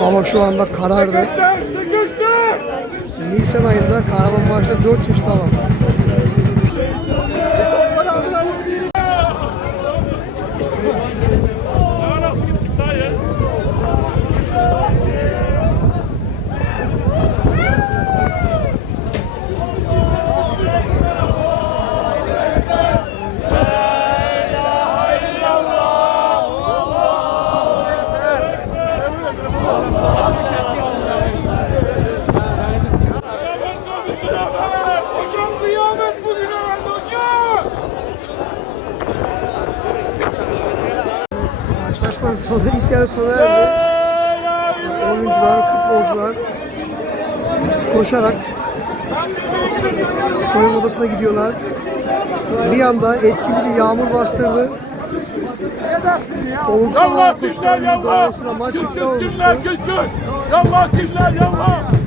Hava şu anda karardı. Nisan ayında Kahramanmaraş'ta 4 çeşit hava. Karşılaşmanın sonu ilk yarı sona erdi. Oyuncular, futbolcular koşarak soyunma odasına gidiyorlar. Bir anda etkili bir yağmur bastırdı. Olumsuz hava Yallah kimler koşullarının yallah. dolayısıyla maç Küt iptal küt olmuştu. kimler küt küt. Yallah kimler yallah. Küt küt kimler